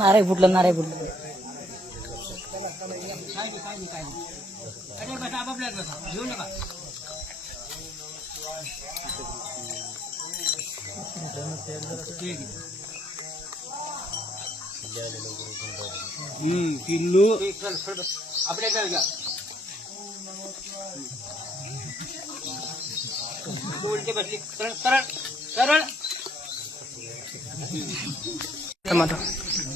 नारे फुटलं नारे फुटलं पिल्लू आपल्या घ्या उलटी बसली सरळ सरळ सरळ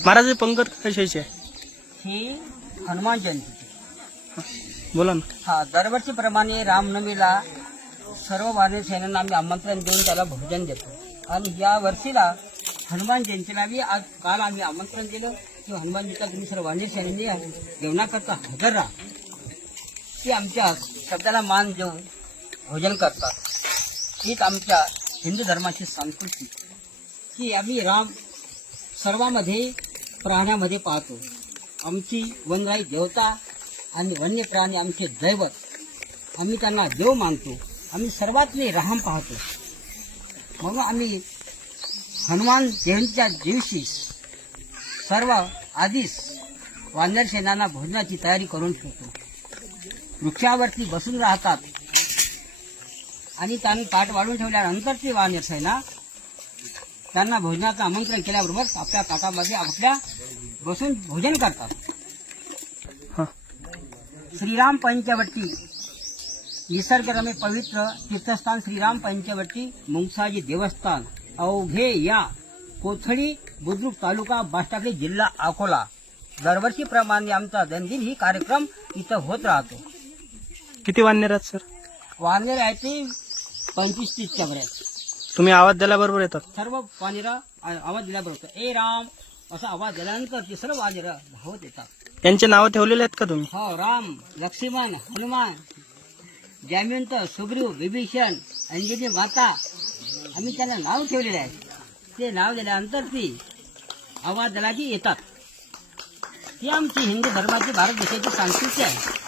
महाराज पंगत कशाची आहे? ही हनुमान जयंती बोला ना. हा दरवर्षीप्रमाणे रामनवमीला सर्व वानर सैन्यांना आम्ही आमंत्रण देऊन त्याला भोजन देतो आणि या वर्षीला हनुमान जयंतीला बी आज काल आम्ही आमंत्रण दिलं की हनुमानजीचा तुम्ही सर्व वानर सैन्यांनी जेवणाकरता हजर राहा. ती आमच्या शब्दाला मान देऊन भोजन करतात. हीच आमच्या हिंदू धर्माची संस्कृती की आम्ही राम सर्वांमध्ये प्राण्यामध्ये पाहतो. आमची वनराई देवता आणि वन्य प्राणी आमचे दैवत. आम्ही त्यांना देव मानतो. आम्ही सर्वातले राम पाहतो. म्हणून आम्ही हनुमान जयंतीच्या दिवशी सर्व आधीच वानर सेनांना भोजनाची तयारी करून ठेवतो. वृक्षावरती बसून राहतात आणि त्यांनी ताट वाढून ठेवल्यानंतर ती वानर सेना त्यांना भोजनाचं आमंत्रण केल्याबरोबर आपल्या ताटामध्ये आपल्या बसून भोजन करतात. श्रीराम पंचवटी निसर्गरम्य पवित्र तीर्थस्थान श्रीराम पंचवटी मुंगसाजी देवस्थान अवघे या कोथळी बुद्रुक तालुका बाष्टाकली जिल्हा अकोला. दरवर्षीप्रमाणे आमचा दैनंदिन ही कार्यक्रम इथं होत राहतो. किती वानर आहेत सर? वानर आहे ते 25-30च्या वर आहेत. तुम्ही आवाज दिल्याबरोबर येतात? सर्व वानर आवाज दिल्याबरोबर ए राम असा आवाज दिल्यानंतर ती सर्व वानर धावत येतात. यांचे नाव ठेवलेले आहेत का तुम्ही? हो, राम, लक्ष्मण, हनुमान, जयवंत, सुग्रीव, विभीषण, अंजनी माता आम्ही त्यांना नाव ठेवलेले आहे. ते नाव दिल्यानंतर ती आवाज दिला की येतात. ही आमची हिंदू धर्माची भारत देशाची संस्कृती आहे.